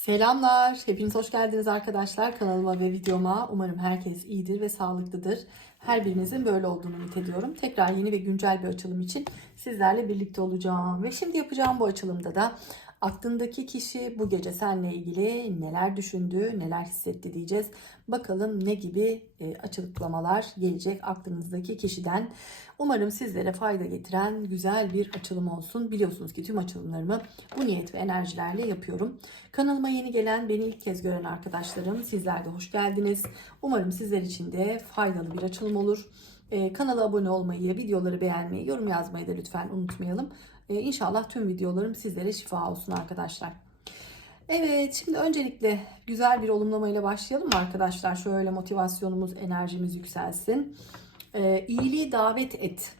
Selamlar, hepiniz hoş geldiniz arkadaşlar kanalıma ve videoma. Umarım herkes iyidir ve sağlıklıdır. Her birinizin böyle olduğunu ümit ediyorum. Tekrar yeni ve güncel bir açılım için sizlerle birlikte olacağım. Ve şimdi yapacağım bu açılımda da aklındaki kişi bu gece seninle ilgili neler düşündü, neler hissetti diyeceğiz. Bakalım ne gibi e, açıklamalar gelecek aklınızdaki kişiden. Umarım sizlere fayda getiren güzel bir açılım olsun. Biliyorsunuz ki tüm açılımlarımı bu niyet ve enerjilerle yapıyorum. Kanalıma yeni gelen, beni ilk kez gören arkadaşlarım sizler de hoş geldiniz. Umarım sizler için de faydalı bir açılım olur. Ee, kanala abone olmayı, videoları beğenmeyi, yorum yazmayı da lütfen unutmayalım. Ee, inşallah tüm videolarım sizlere şifa olsun arkadaşlar. Evet, şimdi öncelikle güzel bir olumlamayla başlayalım arkadaşlar? Şöyle motivasyonumuz, enerjimiz yükselsin. Ee, davet et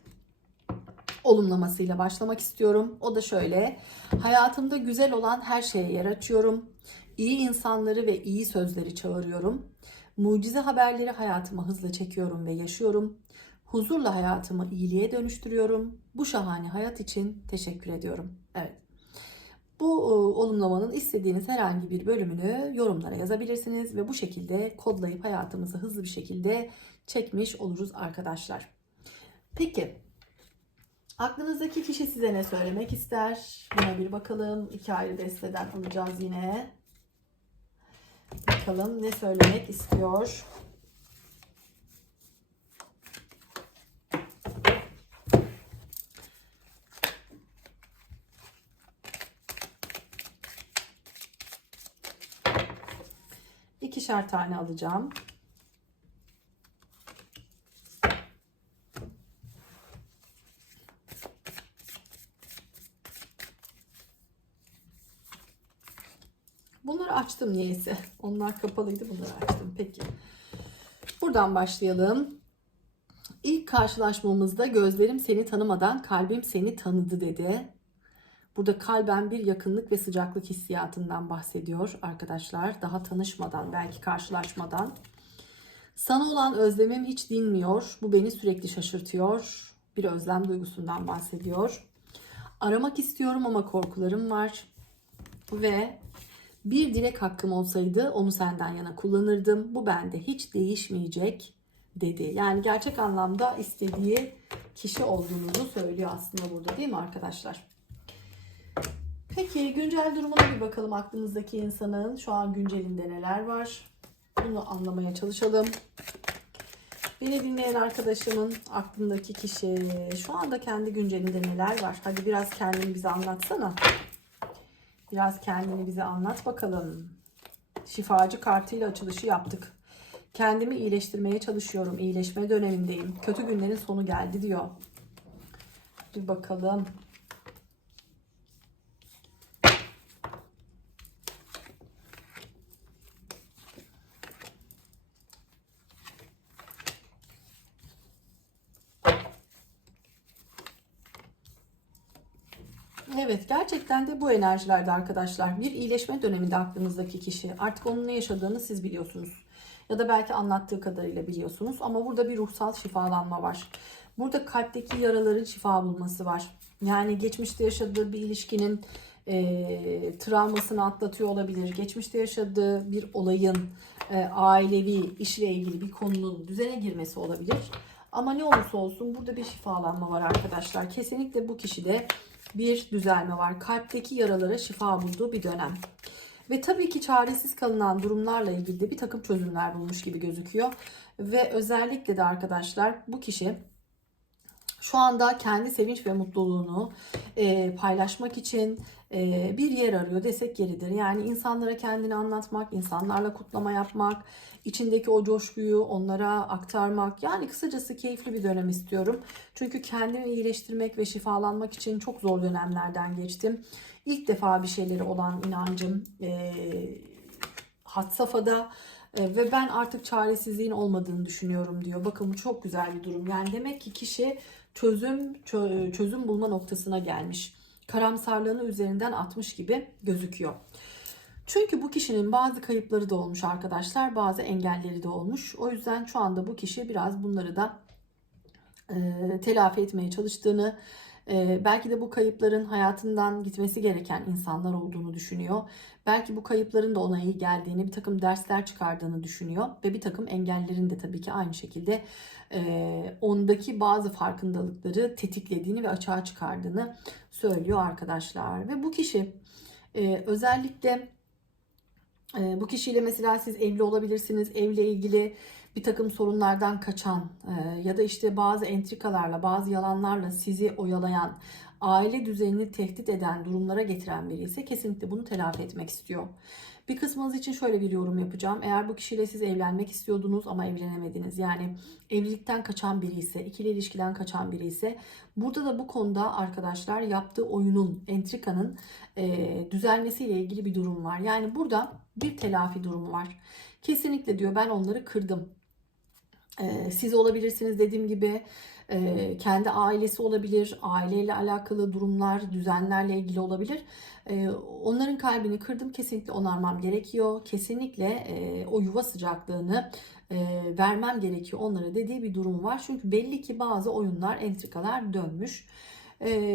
olumlamasıyla başlamak istiyorum. O da şöyle. Hayatımda güzel olan her şeye yer açıyorum. İyi insanları ve iyi sözleri çağırıyorum. Mucize haberleri hayatıma hızla çekiyorum ve yaşıyorum. Huzurla hayatımı iyiliğe dönüştürüyorum. Bu şahane hayat için teşekkür ediyorum. Evet. Bu e, olumlamanın istediğiniz herhangi bir bölümünü yorumlara yazabilirsiniz ve bu şekilde kodlayıp hayatımızı hızlı bir şekilde çekmiş oluruz arkadaşlar. Peki Aklınızdaki kişi size ne söylemek ister? Buna bir bakalım. İki ayrı desteden alacağız yine. Bakalım ne söylemek istiyor? İkişer tane alacağım. Bunları açtım niyeyse. Onlar kapalıydı bunları açtım. Peki. Buradan başlayalım. İlk karşılaşmamızda gözlerim seni tanımadan kalbim seni tanıdı dedi. Burada kalben bir yakınlık ve sıcaklık hissiyatından bahsediyor arkadaşlar. Daha tanışmadan, belki karşılaşmadan. Sana olan özlemim hiç dinmiyor. Bu beni sürekli şaşırtıyor. Bir özlem duygusundan bahsediyor. Aramak istiyorum ama korkularım var. Ve bir dilek hakkım olsaydı onu senden yana kullanırdım. Bu bende hiç değişmeyecek dedi. Yani gerçek anlamda istediği kişi olduğunuzu söylüyor aslında burada değil mi arkadaşlar? Peki güncel durumuna bir bakalım aklınızdaki insanın. Şu an güncelinde neler var? Bunu anlamaya çalışalım. Beni dinleyen arkadaşımın aklındaki kişi şu anda kendi güncelinde neler var? Hadi biraz kendini bize anlatsana. Biraz kendini bize anlat bakalım. Şifacı kartıyla açılışı yaptık. Kendimi iyileştirmeye çalışıyorum. İyileşme dönemindeyim. Kötü günlerin sonu geldi diyor. Bir bakalım. Evet gerçekten de bu enerjilerde arkadaşlar bir iyileşme döneminde aklınızdaki kişi artık onun ne yaşadığını siz biliyorsunuz. Ya da belki anlattığı kadarıyla biliyorsunuz ama burada bir ruhsal şifalanma var. Burada kalpteki yaraların şifa bulması var. Yani geçmişte yaşadığı bir ilişkinin e, travmasını atlatıyor olabilir. Geçmişte yaşadığı bir olayın e, ailevi, işle ilgili bir konunun düzene girmesi olabilir. Ama ne olursa olsun burada bir şifalanma var arkadaşlar. Kesinlikle bu kişide bir düzelme var. Kalpteki yaralara şifa bulduğu bir dönem. Ve tabii ki çaresiz kalınan durumlarla ilgili de bir takım çözümler bulmuş gibi gözüküyor. Ve özellikle de arkadaşlar bu kişi şu anda kendi sevinç ve mutluluğunu e, paylaşmak için e, bir yer arıyor desek yeridir. Yani insanlara kendini anlatmak, insanlarla kutlama yapmak, içindeki o coşkuyu onlara aktarmak. Yani kısacası keyifli bir dönem istiyorum. Çünkü kendimi iyileştirmek ve şifalanmak için çok zor dönemlerden geçtim. İlk defa bir şeyleri olan inancım e, had safhada e, ve ben artık çaresizliğin olmadığını düşünüyorum diyor. Bakın bu çok güzel bir durum. Yani demek ki kişi çözüm çö- çözüm bulma noktasına gelmiş. Karamsarlığını üzerinden atmış gibi gözüküyor. Çünkü bu kişinin bazı kayıpları da olmuş arkadaşlar, bazı engelleri de olmuş. O yüzden şu anda bu kişi biraz bunları da e, telafi etmeye çalıştığını, Ee, belki de bu kayıpların hayatından gitmesi gereken insanlar olduğunu düşünüyor. Belki bu kayıpların da ona iyi geldiğini, bir takım dersler çıkardığını düşünüyor. Ve bir takım engellerin de tabii ki aynı şekilde e, ondaki bazı farkındalıkları tetiklediğini ve açığa çıkardığını söylüyor arkadaşlar. Ve bu kişi e, özellikle bu kişiyle mesela siz evli olabilirsiniz. Evle ilgili bir takım sorunlardan kaçan e, ya da işte bazı entrikalarla, bazı yalanlarla sizi oyalayan, aile düzenini tehdit eden durumlara getiren biri ise kesinlikle bunu telafi etmek istiyor. Bir kısmınız için şöyle bir yorum yapacağım. Eğer bu kişiyle siz evlenmek istiyordunuz ama evlenemediniz. Yani evlilikten kaçan biri ise, ikili ilişkiden kaçan biri ise burada da bu konuda arkadaşlar yaptığı oyunun, entrikanın e, düzelmesiyle ilgili bir durum var. Yani burada bir telafi durumu var. Kesinlikle diyor ben onları kırdım. Siz olabilirsiniz dediğim gibi kendi ailesi olabilir, aileyle alakalı durumlar, düzenlerle ilgili olabilir. Onların kalbini kırdım, kesinlikle onarmam gerekiyor. Kesinlikle o yuva sıcaklığını vermem gerekiyor onlara dediği bir durum var. Çünkü belli ki bazı oyunlar, entrikalar dönmüş.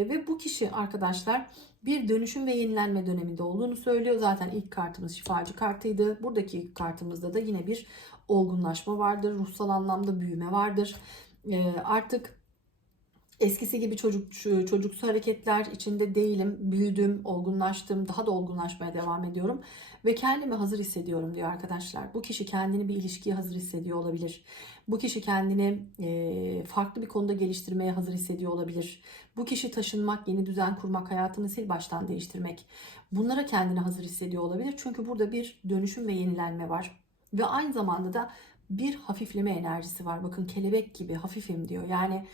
Ve bu kişi arkadaşlar bir dönüşüm ve yenilenme döneminde olduğunu söylüyor. Zaten ilk kartımız şifacı kartıydı. Buradaki ilk kartımızda da yine bir olgunlaşma vardır. Ruhsal anlamda büyüme vardır. E, artık eskisi gibi çocuk çocuksu hareketler içinde değilim. Büyüdüm, olgunlaştım, daha da olgunlaşmaya devam ediyorum ve kendimi hazır hissediyorum diyor arkadaşlar. Bu kişi kendini bir ilişkiye hazır hissediyor olabilir. Bu kişi kendini e, farklı bir konuda geliştirmeye hazır hissediyor olabilir. Bu kişi taşınmak, yeni düzen kurmak, hayatını sil baştan değiştirmek. Bunlara kendini hazır hissediyor olabilir. Çünkü burada bir dönüşüm ve yenilenme var. Ve aynı zamanda da bir hafifleme enerjisi var. Bakın kelebek gibi hafifim diyor. Yani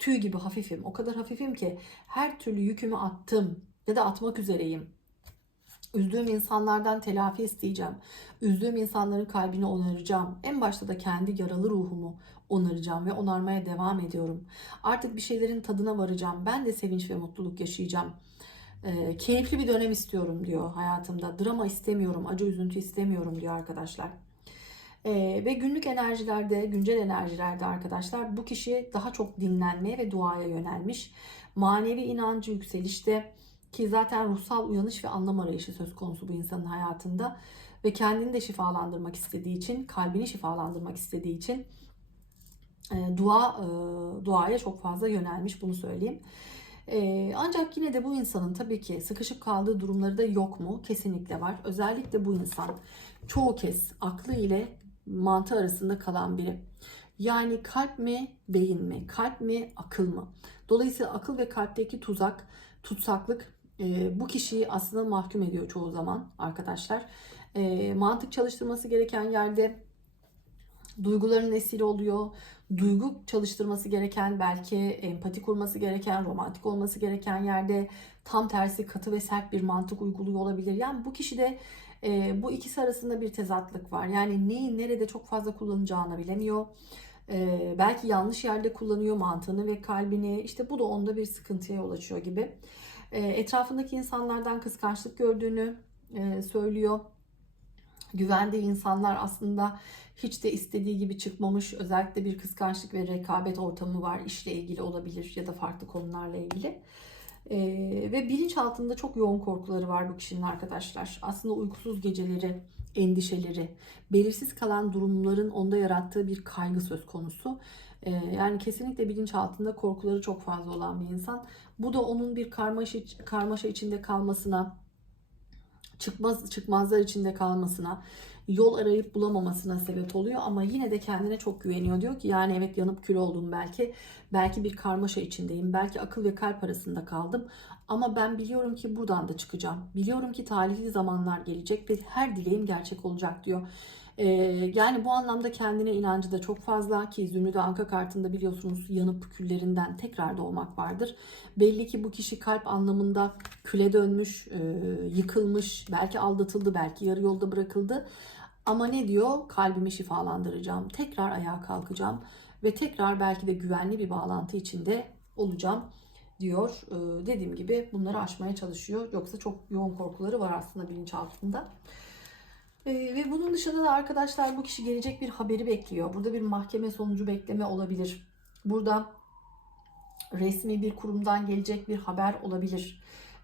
tüy gibi hafifim. O kadar hafifim ki her türlü yükümü attım ya da atmak üzereyim. Üzdüğüm insanlardan telafi isteyeceğim. Üzdüğüm insanların kalbini onaracağım. En başta da kendi yaralı ruhumu onaracağım ve onarmaya devam ediyorum. Artık bir şeylerin tadına varacağım. Ben de sevinç ve mutluluk yaşayacağım. E, keyifli bir dönem istiyorum diyor hayatımda. Drama istemiyorum, acı üzüntü istemiyorum diyor arkadaşlar. E, ve günlük enerjilerde, güncel enerjilerde arkadaşlar bu kişi daha çok dinlenmeye ve duaya yönelmiş. Manevi inancı yükselişte ki zaten ruhsal uyanış ve anlam arayışı söz konusu bu insanın hayatında. Ve kendini de şifalandırmak istediği için, kalbini şifalandırmak istediği için e, dua e, duaya çok fazla yönelmiş bunu söyleyeyim. E, ancak yine de bu insanın tabii ki sıkışıp kaldığı durumları da yok mu? Kesinlikle var. Özellikle bu insan çoğu kez aklı ile mantı arasında kalan biri. Yani kalp mi, beyin mi? Kalp mi, akıl mı? Dolayısıyla akıl ve kalpteki tuzak, tutsaklık e, bu kişiyi aslında mahkum ediyor çoğu zaman arkadaşlar. E, mantık çalıştırması gereken yerde duyguların esiri oluyor. Duygu çalıştırması gereken, belki empati kurması gereken, romantik olması gereken yerde tam tersi katı ve sert bir mantık uyguluyor olabilir. Yani bu kişide e, bu ikisi arasında bir tezatlık var. Yani neyi nerede çok fazla kullanacağını bilemiyor. E, belki yanlış yerde kullanıyor mantığını ve kalbini. İşte bu da onda bir sıkıntıya yol açıyor gibi. E, etrafındaki insanlardan kıskançlık gördüğünü e, söylüyor. Güvendiği insanlar aslında hiç de istediği gibi çıkmamış. Özellikle bir kıskançlık ve rekabet ortamı var. işle ilgili olabilir ya da farklı konularla ilgili. Ee, ve bilinç altında çok yoğun korkuları var bu kişinin arkadaşlar. Aslında uykusuz geceleri, endişeleri, belirsiz kalan durumların onda yarattığı bir kaygı söz konusu. Ee, yani kesinlikle bilinç altında korkuları çok fazla olan bir insan. Bu da onun bir karmaşa, karmaşa içinde kalmasına, çıkmaz çıkmazlar içinde kalmasına, yol arayıp bulamamasına sebep oluyor ama yine de kendine çok güveniyor. Diyor ki yani evet yanıp kül oldum belki. Belki bir karmaşa içindeyim. Belki akıl ve kalp arasında kaldım. Ama ben biliyorum ki buradan da çıkacağım. Biliyorum ki talihli zamanlar gelecek ve her dileğim gerçek olacak diyor. Ee, yani bu anlamda kendine inancı da çok fazla ki Zümrüt Anka kartında biliyorsunuz yanıp küllerinden tekrar doğmak vardır. Belli ki bu kişi kalp anlamında küle dönmüş, e, yıkılmış, belki aldatıldı, belki yarı yolda bırakıldı. Ama ne diyor? Kalbimi şifalandıracağım, tekrar ayağa kalkacağım ve tekrar belki de güvenli bir bağlantı içinde olacağım diyor. Ee, dediğim gibi bunları aşmaya çalışıyor. Yoksa çok yoğun korkuları var aslında bilinçaltında. Ee, ve bunun dışında da arkadaşlar bu kişi gelecek bir haberi bekliyor. Burada bir mahkeme sonucu bekleme olabilir. Burada resmi bir kurumdan gelecek bir haber olabilir.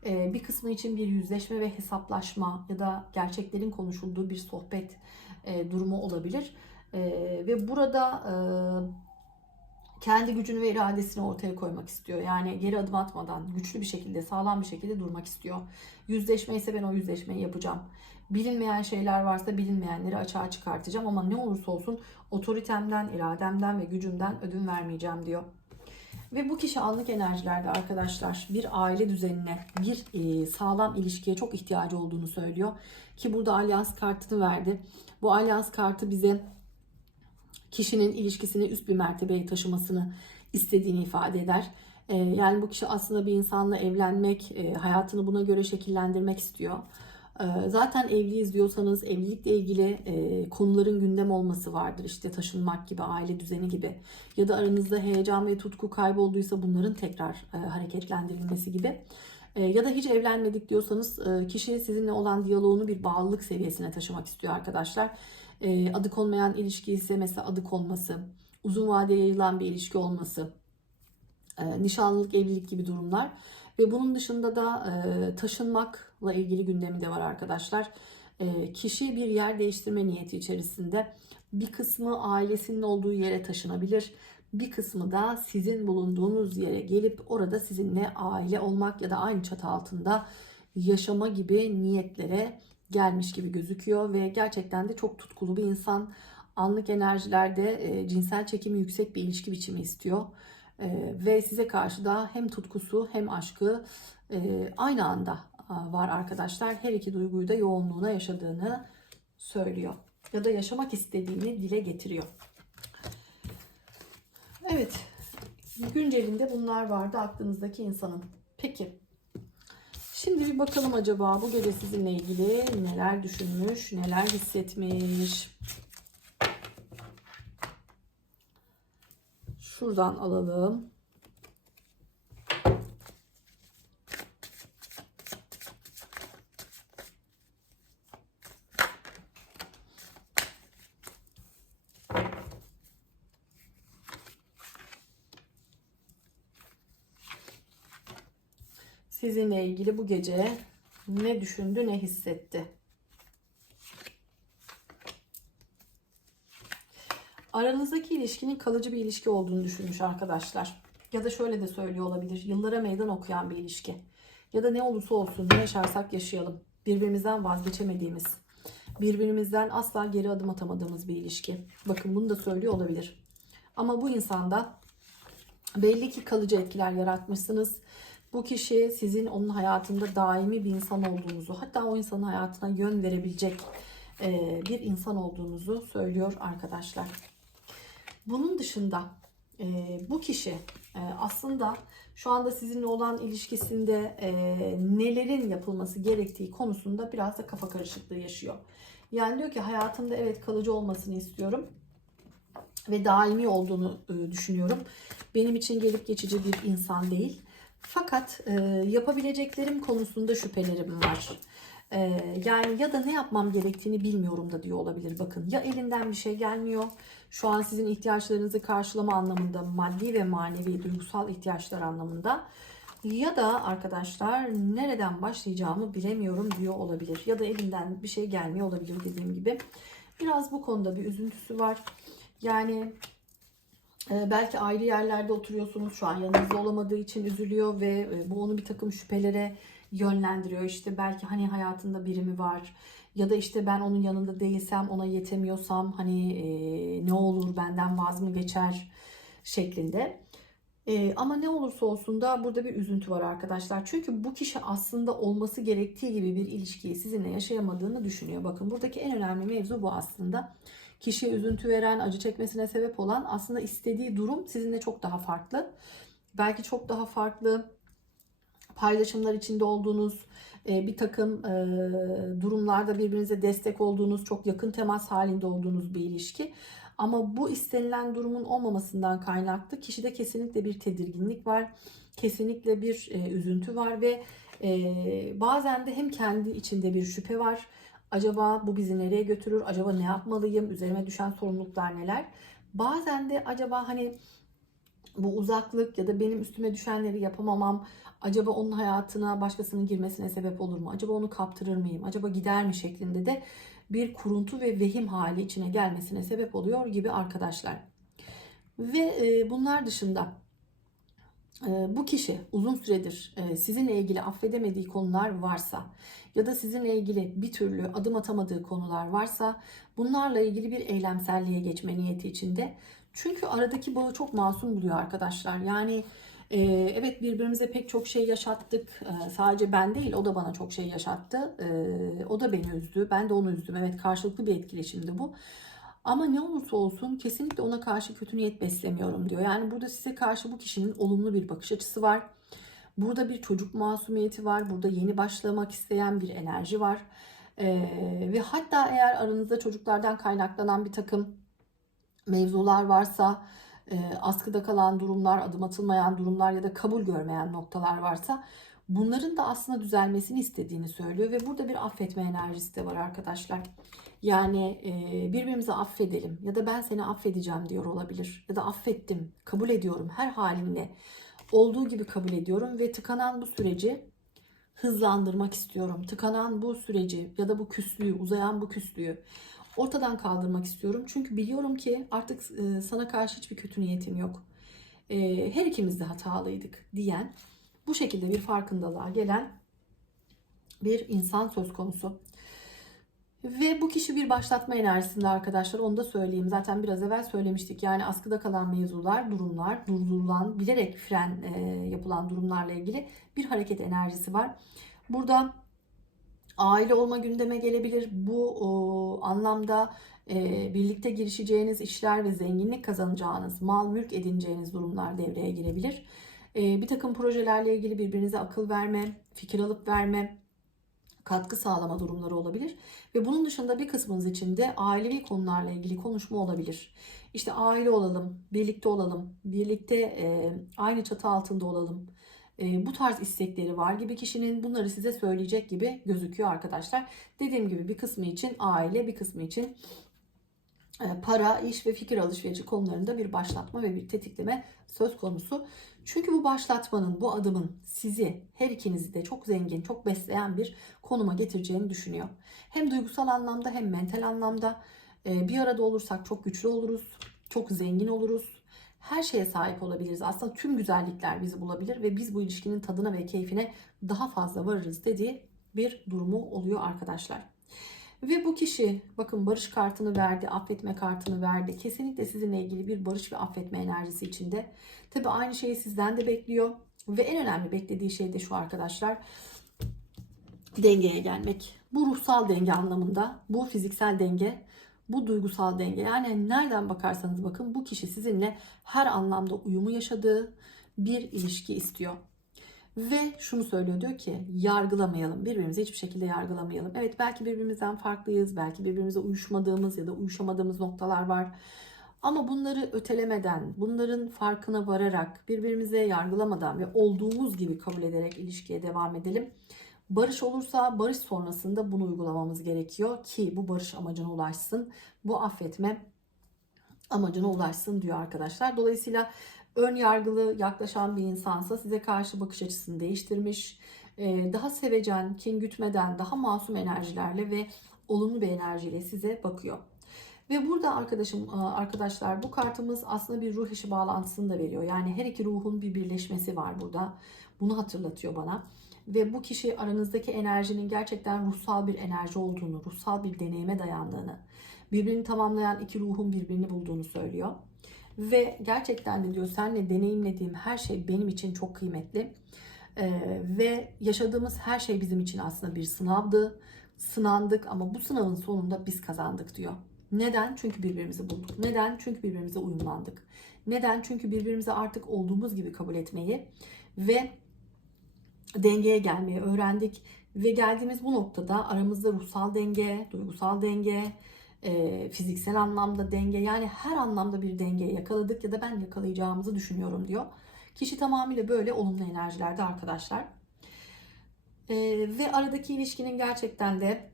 Ee, bir kısmı için bir yüzleşme ve hesaplaşma ya da gerçeklerin konuşulduğu bir sohbet e, durumu olabilir. Ee, ve burada e, kendi gücünü ve iradesini ortaya koymak istiyor. Yani geri adım atmadan güçlü bir şekilde, sağlam bir şekilde durmak istiyor. Yüzleşme ise ben o yüzleşmeyi yapacağım. Bilinmeyen şeyler varsa bilinmeyenleri açığa çıkartacağım ama ne olursa olsun otoritemden, irademden ve gücümden ödün vermeyeceğim diyor. Ve bu kişi anlık enerjilerde arkadaşlar bir aile düzenine, bir e, sağlam ilişkiye çok ihtiyacı olduğunu söylüyor. Ki burada alyans kartını verdi. Bu alyans kartı bize kişinin ilişkisini üst bir mertebeye taşımasını istediğini ifade eder. E, yani bu kişi aslında bir insanla evlenmek, e, hayatını buna göre şekillendirmek istiyor. E, Zaten evliyiz diyorsanız evlilikle ilgili e, konuların gündem olması vardır. İşte taşınmak gibi, aile düzeni gibi. Ya da aranızda heyecan ve tutku kaybolduysa bunların tekrar e, hareketlendirilmesi gibi. E, Ya da hiç evlenmedik diyorsanız kişi sizinle olan diyaloğunu bir bağlılık seviyesine taşımak istiyor arkadaşlar. Adı konmayan ilişki ise mesela adı konması, uzun vadeye yayılan bir ilişki olması, nişanlılık, evlilik gibi durumlar. Ve bunun dışında da e, taşınmakla ilgili gündemi de var arkadaşlar. E, kişi bir yer değiştirme niyeti içerisinde. Bir kısmı ailesinin olduğu yere taşınabilir. Bir kısmı da sizin bulunduğunuz yere gelip orada sizinle aile olmak ya da aynı çatı altında yaşama gibi niyetlere gelmiş gibi gözüküyor ve gerçekten de çok tutkulu bir insan. Anlık enerjilerde e, cinsel çekimi yüksek bir ilişki biçimi istiyor. Ee, ve size karşı da hem tutkusu hem aşkı e, aynı anda var arkadaşlar. Her iki duyguyu da yoğunluğuna yaşadığını söylüyor. Ya da yaşamak istediğini dile getiriyor. Evet. Güncelinde bunlar vardı aklınızdaki insanın. Peki. Şimdi bir bakalım acaba bu gece sizinle ilgili neler düşünmüş, neler hissetmiş. Şuradan alalım. Sizinle ilgili bu gece ne düşündü, ne hissetti? Aranızdaki ilişkinin kalıcı bir ilişki olduğunu düşünmüş arkadaşlar. Ya da şöyle de söylüyor olabilir. Yıllara meydan okuyan bir ilişki. Ya da ne olursa olsun ne yaşarsak yaşayalım. Birbirimizden vazgeçemediğimiz, birbirimizden asla geri adım atamadığımız bir ilişki. Bakın bunu da söylüyor olabilir. Ama bu insanda belli ki kalıcı etkiler yaratmışsınız. Bu kişi sizin onun hayatında daimi bir insan olduğunuzu, hatta o insanın hayatına yön verebilecek e, bir insan olduğunuzu söylüyor arkadaşlar. Bunun dışında e, bu kişi e, aslında şu anda sizinle olan ilişkisinde nelerin yapılması gerektiği konusunda biraz da kafa karışıklığı yaşıyor. Yani diyor ki hayatımda evet kalıcı olmasını istiyorum ve daimi olduğunu düşünüyorum. Benim için gelip geçici bir insan değil. Fakat e, yapabileceklerim konusunda şüphelerim var. E, yani ya da ne yapmam gerektiğini bilmiyorum da diyor olabilir. Bakın ya elinden bir şey gelmiyor. Şu an sizin ihtiyaçlarınızı karşılama anlamında maddi ve manevi duygusal ihtiyaçlar anlamında. Ya da arkadaşlar nereden başlayacağımı bilemiyorum diyor olabilir. Ya da elinden bir şey gelmiyor olabilir dediğim gibi. Biraz bu konuda bir üzüntüsü var. Yani belki ayrı yerlerde oturuyorsunuz. Şu an yanınızda olamadığı için üzülüyor ve e, bu onu bir takım şüphelere yönlendiriyor. İşte belki hani hayatında biri mi var? Ya da işte ben onun yanında değilsem, ona yetemiyorsam hani e, ne olur benden vaz mı geçer şeklinde. E, ama ne olursa olsun da burada bir üzüntü var arkadaşlar. Çünkü bu kişi aslında olması gerektiği gibi bir ilişkiyi sizinle yaşayamadığını düşünüyor. Bakın buradaki en önemli mevzu bu aslında. Kişiye üzüntü veren, acı çekmesine sebep olan aslında istediği durum sizinle çok daha farklı. Belki çok daha farklı paylaşımlar içinde olduğunuz, e, bir takım e, durumlarda birbirinize destek olduğunuz, çok yakın temas halinde olduğunuz bir ilişki. Ama bu istenilen durumun olmamasından kaynaklı kişide kesinlikle bir tedirginlik var. Kesinlikle bir e, üzüntü var ve bazen de hem kendi içinde bir şüphe var. Acaba bu bizi nereye götürür? Acaba ne yapmalıyım? Üzerime düşen sorumluluklar neler? Bazen de acaba hani bu uzaklık ya da benim üstüme düşenleri yapamamam acaba onun hayatına başkasının girmesine sebep olur mu? Acaba onu kaptırır mıyım? Acaba gider mi şeklinde de bir kuruntu ve vehim hali içine gelmesine sebep oluyor gibi arkadaşlar. Ve e, bunlar dışında bu kişi uzun süredir e, sizinle ilgili affedemediği konular varsa ya da sizinle ilgili bir türlü adım atamadığı konular varsa bunlarla ilgili bir eylemselliğe geçme niyeti içinde. Çünkü aradaki bağı çok masum buluyor arkadaşlar. Yani e, evet birbirimize pek çok şey yaşattık. E, sadece ben değil o da bana çok şey yaşattı. O da beni üzdü. Ben de onu üzdüm. Evet karşılıklı bir etkileşimdi bu. Ama ne olursa olsun kesinlikle ona karşı kötü niyet beslemiyorum diyor. Yani burada size karşı bu kişinin olumlu bir bakış açısı var. Burada bir çocuk masumiyeti var. Burada yeni başlamak isteyen bir enerji var. Ee, ve hatta eğer aranızda çocuklardan kaynaklanan bir takım mevzular varsa, e, askıda kalan durumlar, adım atılmayan durumlar ya da kabul görmeyen noktalar varsa bunların da aslında düzelmesini istediğini söylüyor ve burada bir affetme enerjisi de var arkadaşlar. Yani e, birbirimizi affedelim ya da ben seni affedeceğim diyor olabilir ya da affettim, kabul ediyorum her halinle olduğu gibi kabul ediyorum ve tıkanan bu süreci hızlandırmak istiyorum. Tıkanan bu süreci ya da bu küslüğü, uzayan bu küslüğü ortadan kaldırmak istiyorum. Çünkü biliyorum ki artık e, sana karşı hiçbir kötü niyetim yok. E, her ikimiz de hatalıydık diyen bu şekilde bir farkındalığa gelen bir insan söz konusu. Ve bu kişi bir başlatma enerjisinde arkadaşlar onu da söyleyeyim. Zaten biraz evvel söylemiştik. Yani askıda kalan mevzular, durumlar, durdurulan, bilerek fren e, yapılan durumlarla ilgili bir hareket enerjisi var. Burada aile olma gündeme gelebilir. Bu o, anlamda e, birlikte girişeceğiniz işler ve zenginlik kazanacağınız, mal mülk edineceğiniz durumlar devreye girebilir. E, bir takım projelerle ilgili birbirinize akıl verme, fikir alıp verme, katkı sağlama durumları olabilir. Ve bunun dışında bir kısmınız için de ailevi konularla ilgili konuşma olabilir. İşte aile olalım, birlikte olalım, birlikte e, aynı çatı altında olalım. E, bu tarz istekleri var gibi kişinin bunları size söyleyecek gibi gözüküyor arkadaşlar. Dediğim gibi bir kısmı için aile, bir kısmı için e, para, iş ve fikir alışverişi konularında bir başlatma ve bir tetikleme söz konusu. Çünkü bu başlatmanın, bu adımın sizi, her ikinizi de çok zengin, çok besleyen bir konuma getireceğini düşünüyor. Hem duygusal anlamda hem mental anlamda e, bir arada olursak çok güçlü oluruz, çok zengin oluruz. Her şeye sahip olabiliriz. Aslında tüm güzellikler bizi bulabilir ve biz bu ilişkinin tadına ve keyfine daha fazla varırız dediği bir durumu oluyor arkadaşlar. Ve bu kişi bakın barış kartını verdi, affetme kartını verdi. Kesinlikle sizinle ilgili bir barış ve affetme enerjisi içinde. Tabi aynı şeyi sizden de bekliyor. Ve en önemli beklediği şey de şu arkadaşlar. Dengeye gelmek. Bu ruhsal denge anlamında, bu fiziksel denge, bu duygusal denge. Yani nereden bakarsanız bakın bu kişi sizinle her anlamda uyumu yaşadığı bir ilişki istiyor. Ve şunu söylüyor diyor ki yargılamayalım. Birbirimizi hiçbir şekilde yargılamayalım. Evet belki birbirimizden farklıyız. Belki birbirimize uyuşmadığımız ya da uyuşamadığımız noktalar var. Ama bunları ötelemeden, bunların farkına vararak, birbirimize yargılamadan ve olduğumuz gibi kabul ederek ilişkiye devam edelim. Barış olursa barış sonrasında bunu uygulamamız gerekiyor ki bu barış amacına ulaşsın. Bu affetme amacına ulaşsın diyor arkadaşlar. Dolayısıyla ön yargılı yaklaşan bir insansa size karşı bakış açısını değiştirmiş. Ee, daha sevecen, kin gütmeden, daha masum enerjilerle ve olumlu bir enerjiyle size bakıyor. Ve burada arkadaşım e, arkadaşlar bu kartımız aslında bir ruh eşi bağlantısını da veriyor. Yani her iki ruhun bir birleşmesi var burada. Bunu hatırlatıyor bana. Ve bu kişi aranızdaki enerjinin gerçekten ruhsal bir enerji olduğunu, ruhsal bir deneyime dayandığını, birbirini tamamlayan iki ruhun birbirini bulduğunu söylüyor. Ve gerçekten de diyor senle deneyimlediğim her şey benim için çok kıymetli. Ee, ve yaşadığımız her şey bizim için aslında bir sınavdı. Sınandık ama bu sınavın sonunda biz kazandık diyor. Neden? Çünkü birbirimizi bulduk. Neden? Çünkü birbirimize uyumlandık. Neden? Çünkü birbirimizi artık olduğumuz gibi kabul etmeyi ve dengeye gelmeyi öğrendik. Ve geldiğimiz bu noktada aramızda ruhsal denge, duygusal denge, e, fiziksel anlamda denge yani her anlamda bir dengeyi yakaladık ya da ben yakalayacağımızı düşünüyorum diyor. Kişi tamamıyla böyle olumlu enerjilerde arkadaşlar. E, ve aradaki ilişkinin gerçekten de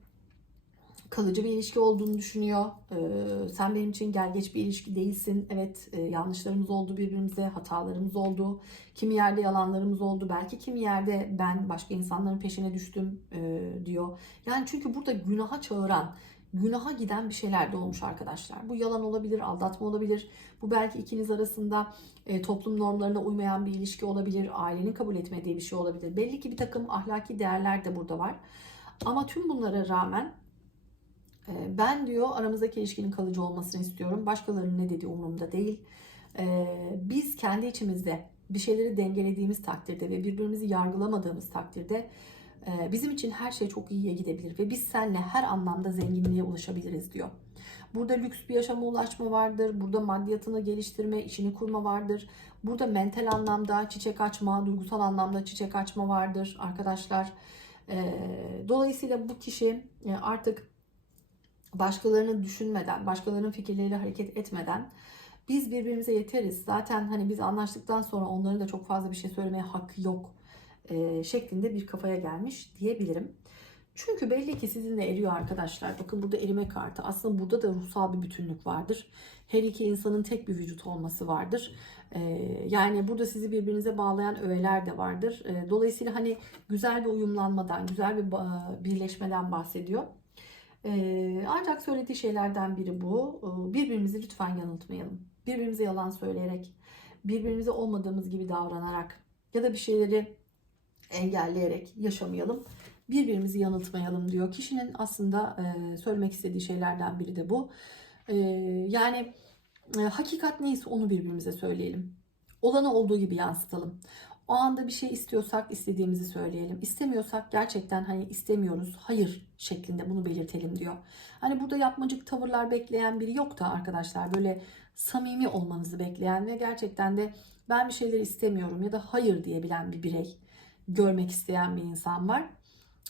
kalıcı bir ilişki olduğunu düşünüyor. Ee, sen benim için gel geç bir ilişki değilsin. Evet e, yanlışlarımız oldu birbirimize, hatalarımız oldu. Kimi yerde yalanlarımız oldu. Belki kimi yerde ben başka insanların peşine düştüm e, diyor. Yani çünkü burada günaha çağıran, günaha giden bir şeyler de olmuş arkadaşlar. Bu yalan olabilir, aldatma olabilir. Bu belki ikiniz arasında e, toplum normlarına uymayan bir ilişki olabilir. Ailenin kabul etmediği bir şey olabilir. Belli ki bir takım ahlaki değerler de burada var. Ama tüm bunlara rağmen e, ben diyor aramızdaki ilişkinin kalıcı olmasını istiyorum. Başkalarının ne dediği umurumda değil. E, biz kendi içimizde bir şeyleri dengelediğimiz takdirde ve birbirimizi yargılamadığımız takdirde bizim için her şey çok iyiye gidebilir ve biz seninle her anlamda zenginliğe ulaşabiliriz diyor. Burada lüks bir yaşama ulaşma vardır. Burada maddiyatını geliştirme, işini kurma vardır. Burada mental anlamda çiçek açma, duygusal anlamda çiçek açma vardır arkadaşlar. E, dolayısıyla bu kişi e, artık başkalarını düşünmeden, başkalarının fikirleriyle hareket etmeden biz birbirimize yeteriz. Zaten hani biz anlaştıktan sonra onların da çok fazla bir şey söylemeye hakkı yok e, şeklinde bir kafaya gelmiş diyebilirim. Çünkü belli ki sizinle eriyor arkadaşlar. Bakın burada erime kartı. Aslında burada da ruhsal bir bütünlük vardır. Her iki insanın tek bir vücut olması vardır. Ee, yani burada sizi birbirinize bağlayan öğeler de vardır. Ee, dolayısıyla hani güzel bir uyumlanmadan, güzel bir birleşmeden bahsediyor. Ee, ancak söylediği şeylerden biri bu. Ee, Birbirimizi lütfen yanıltmayalım. Birbirimize yalan söyleyerek, birbirimize olmadığımız gibi davranarak ya da bir şeyleri engelleyerek yaşamayalım. Birbirimizi yanıltmayalım diyor. Kişinin aslında e, söylemek istediği şeylerden biri de bu. E, yani e, hakikat neyse onu birbirimize söyleyelim. Olanı olduğu gibi yansıtalım. O anda bir şey istiyorsak istediğimizi söyleyelim. İstemiyorsak gerçekten hani istemiyoruz, hayır şeklinde bunu belirtelim diyor. Hani burada yapmacık tavırlar bekleyen biri yok da arkadaşlar böyle samimi olmanızı bekleyen ve gerçekten de ben bir şeyleri istemiyorum ya da hayır diyebilen bir birey görmek isteyen bir insan var.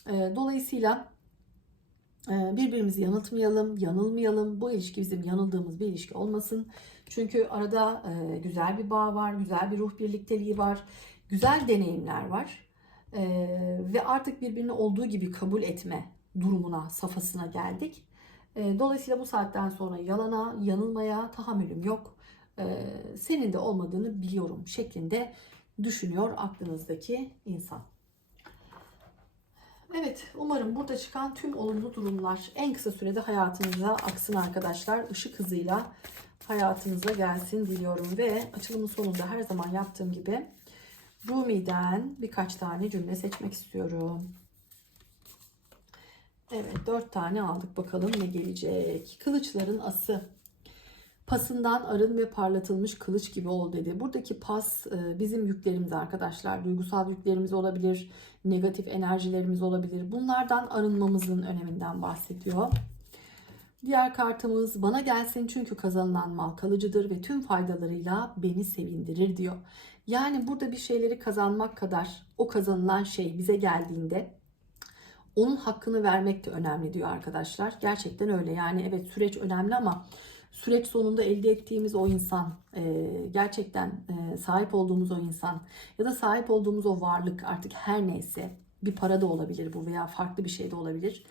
E, dolayısıyla e, birbirimizi yanıltmayalım, yanılmayalım. Bu ilişki bizim yanıldığımız bir ilişki olmasın. Çünkü arada e, güzel bir bağ var, güzel bir ruh birlikteliği var, güzel deneyimler var. E, ve artık birbirini olduğu gibi kabul etme durumuna, safhasına geldik. Dolayısıyla bu saatten sonra yalana, yanılmaya tahammülüm yok. Senin de olmadığını biliyorum şeklinde düşünüyor aklınızdaki insan. Evet, umarım burada çıkan tüm olumlu durumlar en kısa sürede hayatınıza aksın arkadaşlar. Işık hızıyla hayatınıza gelsin diliyorum ve açılımın sonunda her zaman yaptığım gibi Rumi'den birkaç tane cümle seçmek istiyorum. Evet, dört tane aldık. Bakalım ne gelecek. Kılıçların ası. Pasından arın ve parlatılmış kılıç gibi ol dedi. Buradaki pas e, bizim yüklerimiz arkadaşlar. Duygusal yüklerimiz olabilir, negatif enerjilerimiz olabilir. Bunlardan arınmamızın öneminden bahsediyor. Diğer kartımız bana gelsin çünkü kazanılan mal kalıcıdır ve tüm faydalarıyla beni sevindirir diyor. Yani burada bir şeyleri kazanmak kadar o kazanılan şey bize geldiğinde onun hakkını vermek de önemli diyor arkadaşlar. Gerçekten öyle. Yani evet süreç önemli ama süreç sonunda elde ettiğimiz o insan, e, gerçekten e, sahip olduğumuz o insan ya da sahip olduğumuz o varlık artık her neyse bir para da olabilir bu veya farklı bir şey de olabilir.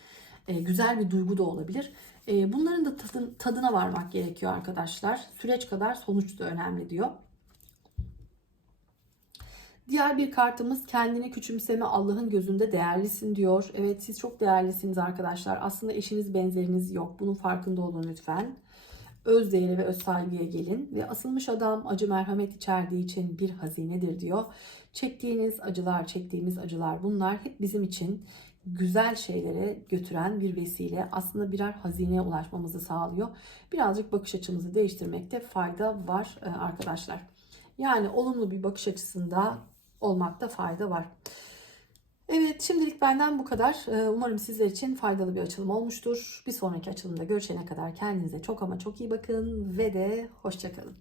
E, güzel bir duygu da olabilir. E, bunların da tadın, tadına varmak gerekiyor arkadaşlar. Süreç kadar sonuç da önemli diyor. Diğer bir kartımız kendini küçümseme Allah'ın gözünde değerlisin diyor. Evet siz çok değerlisiniz arkadaşlar. Aslında eşiniz benzeriniz yok. Bunun farkında olun lütfen öz değeri ve öz saygıya gelin ve asılmış adam acı merhamet içerdiği için bir hazinedir diyor. Çektiğiniz acılar, çektiğimiz acılar bunlar hep bizim için güzel şeylere götüren bir vesile. Aslında birer hazineye ulaşmamızı sağlıyor. Birazcık bakış açımızı değiştirmekte fayda var e, arkadaşlar. Yani olumlu bir bakış açısında olmakta fayda var. Evet şimdilik benden bu kadar. Ee, Umarım sizler için faydalı bir açılım olmuştur. Bir sonraki açılımda görüşene kadar kendinize çok ama çok iyi bakın ve de hoşçakalın.